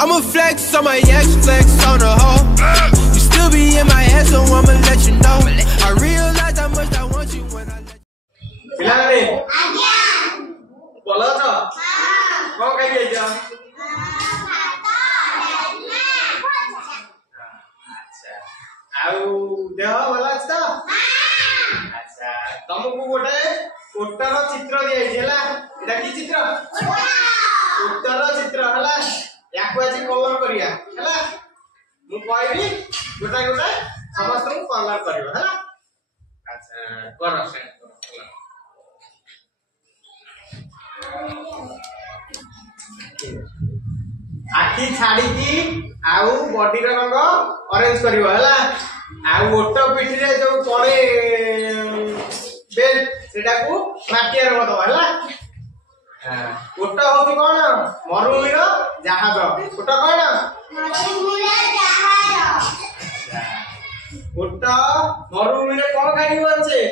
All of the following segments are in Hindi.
I'ma flex on my ex, flex on the hoe. You still be in my head, so I'ma let you know. I realize how much I want you when I let you. पिलाने बोलो तो कौन कहीं गई जा आउ देह वाला अच्छा अच्छा तुमको गोटे उत्तर चित्र दिया हैला एटा की चित्र उत्तर चित्र हला याको आज कलर करिया हला मु कहबी गोटा गोटा समस्त को कलर करियो हला अच्छा कर से आखि छाड़ी की आउ बॉडी रो रंग ऑरेंज करियो हला आउ ओटो पिठी रे जो पड़े बेल्ट सेटा को माटिया रंग दो हला हां ओटो होती कोन मरुभूमि रो जहाज ओटो कोन मरुभूमि रो जहाज ओटो मरुभूमि रे कोन खाई बंचे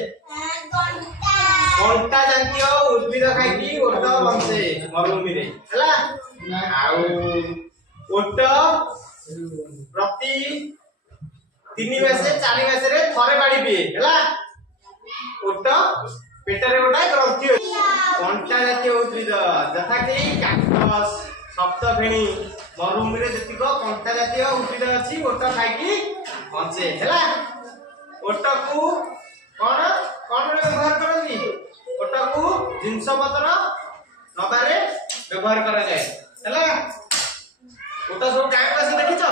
कंटा जातीय उद्भिद खाई ओटो बंचे मरुभूमि रे हला आउ ओट प्रति 3 मास 4 मास रे थरे पानी पिए हला ओट पेटरे गोटा ग्रंथि कंटा जातीय उद्भिद जथा कि कैक्टस सप्तफेणी मरुभूमि रे जतिको कंटा जातीय उद्भिद अछि ओट खाई बंचे हला ओट को कोन कोन रे व्यवहार करनी ओट को जिंस पत्र नबारे व्यवहार करा जाय हला ओटा सब काय पासे देखिछ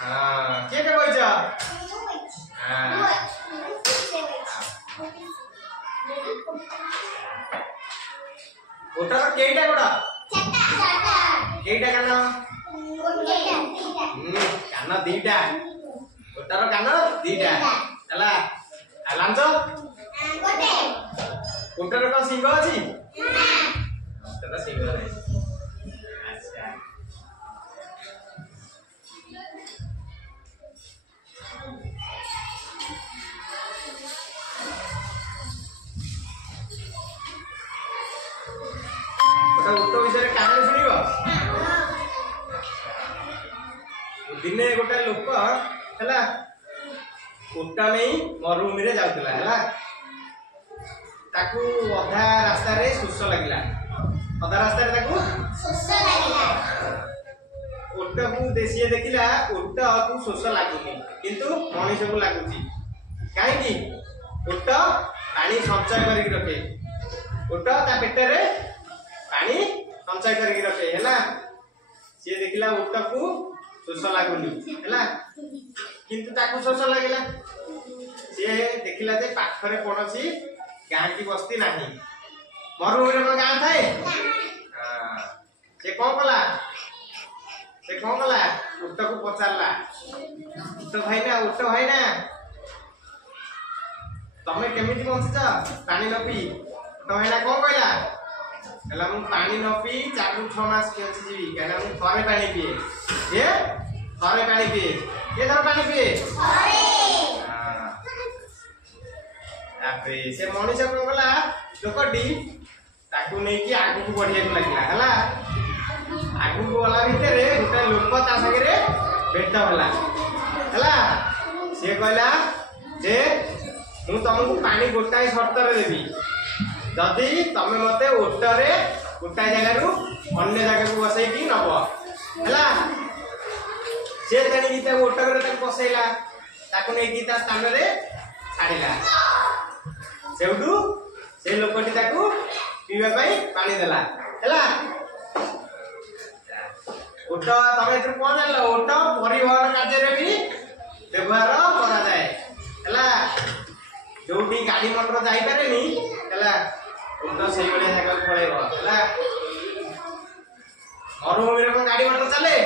हां के कहइछ हां ओटा केइटा गोडा केइटा कान कान दीटा ओटार कान दीटा हला लांच गोटे ओटार का सिंह अछि ना ओटार सिंह नै उत्तर विषय कहानी सुनिबो दिने गोटे लोक हला उट्टा नहीं मरुभूमि रे जाउतला हला ताकू अधा रास्ता रे सुस लागिला अधा रास्ता रे ताकू सुस लागिला उट्टा को देसिए देखिला उट्टा को सुस लागुनी किंतु मनुष्य को लागुची काहे की उट्टा पानी संचय करी रखे उट्टा ता पेट रे पानी संचय करके रखे हैला से देखिला उट को शोष लागुनी हैला किंतु ताकू शोष लागिला से देखिला जे पाखरे कोनसी गां की बस्ती नाही मरुभूमि रे गां थाए हां से कोन कला उट को पचारला उट भाई ना तमे केमिति बंचछ पानी न पी तो हैला कोन कहला हला मु पानी न पी 4 ରୁ 6 मास के अछि जीवी कहला मु थरे पानी पिए ए थरे पानी पिए के थरे पानी पिए थरे हां आपे से मनुष्य को गला लोकडी ताकू नै कि आगु को बढ़िया को लागला हला आगु को वाला भितरे गोटे लोक ता संगे रे भेट होला हला से कहला जे मु तुमको पानी गोटाई शर्त रे देबी जदि तमे मते उट्टरे गोटाई जगह रु अन्य जगह को बसई की नबो हला से तनी गीता उट्टरे रे तक बसैला ताकू नै गीता स्थान रे छाडिला सेउडू से लोकटी ताकू पीवा पई पानी देला हला उट तमे जे कोन हला उट परिवहन कार्य रे भी व्यवहार करा जाय हला जोटी गाड़ी मोटर जाई पारेनी हला उट से बड़े जगह पळेबो हला मरुभूमि रे गाड़ी मोटर चले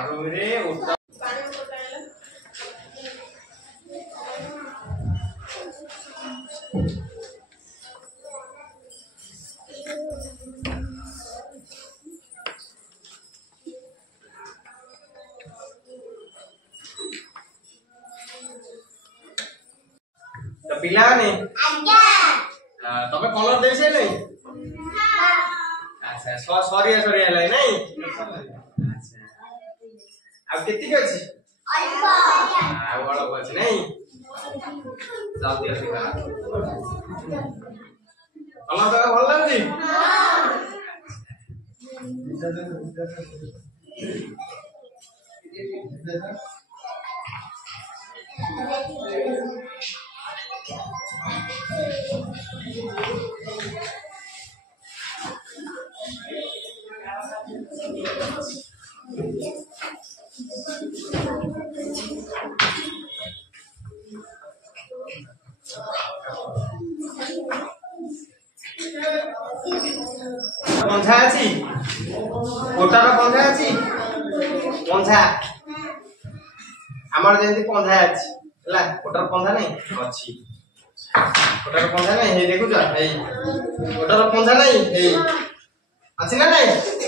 मरुभूमि रे उट पानी मोटर चलेला तो पिला ने आज्ञा तबे कलर देई से नै अच्छा सॉरी है नहीं अच्छा अब कितनी अछि आ बड़ अछि नहीं जल्दी जल्दी करा Allah तो भल लागी पंछा अछि ओटार पंछा अछि पंछा हमर जेंति पंछा अछि हला ओटार पंछा नहीं अछि ओटार पंछा नहीं हे देखु जा हे ओटार पंछा नहीं हे अछि ना नहीं अछि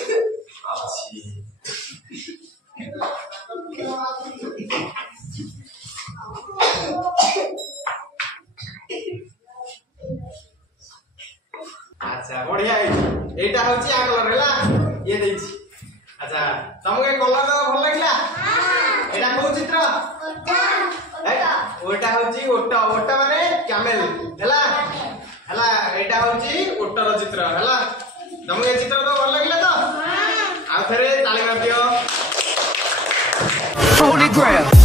अच्छा बढ़िया एटा होची आ कलर हैला ये देछि अच्छा तमके कलर भल लागला हां एटा को चित्र ओटा होची ओटा माने कैमल हैला हैला एटा होची ओटर चित्र हैला तमके चित्र तो भल लागला तो हां आ थरे ताली मार दियो Holy Grail